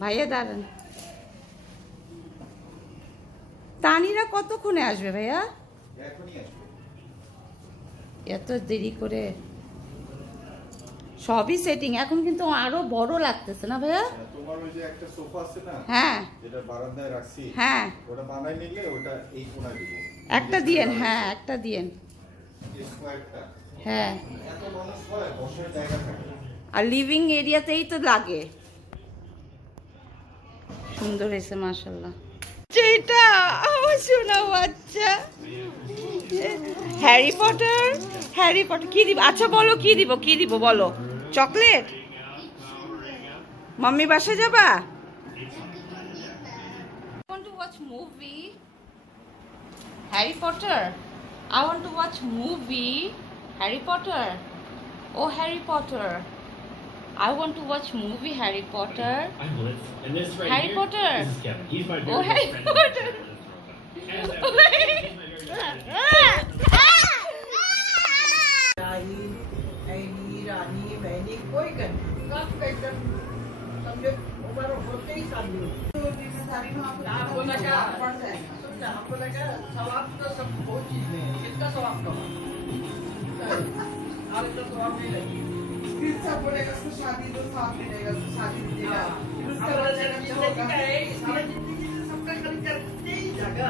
ভাইয়া দাঁড়ান, তানিরা কতক্ষণে আসবে ভাইয়া? এত দেরি করে সবই সেটিং এখন, কিন্তু আরো বড় লাগতেছে না ভাইয়া? তোমার ওই যে একটা সোফা আছে না, হ্যাঁ, যেটা বারান্দায় রাখছি, হ্যাঁ ওটা বানাই নিলে ওটা এই কোণায় দিব। একটা দিয়েন, হ্যাঁ একটা দিয়েন, এই স্কয়ারটা। হ্যাঁ এত মানুষ হয়, বসার জায়গা থাকে না। আর লিভিং এরিয়াতেই তো লাগে। সুন্দর হয়েছে মাশাআল্লাহ। যেটা আমার শোনা বাচ্চা হ্যারি পটার, হ্যারি পটার কি দিব? আচ্ছা বলো কি দিব, কি দিব বলো? চকলেট? মাম্মি বাসায় যাবা? want to watch movie Harry Potter. I want to watch movie Harry Potter. Oh Harry Potter, I want to watch movie Harry Potter. I'm Liz, and this right Harry here, Potter. This is Kevin. He's my very Oh good Harry friend. Potter. And he's my very good friend. रानी मैंने कोई कर कब कैसे समझे उम्र होते ही शादी आपको लगा आपको लगा सवाब तो सब बहुत चीज में किसका सवाब कमा आप तो सवाब नहीं लगी किसका बोलेगा उसको शादी तो सवाब मिलेगा शादी मिलेगा उसका जिंदगी का है इसलिए जिंदगी सबका करते ही जाएगा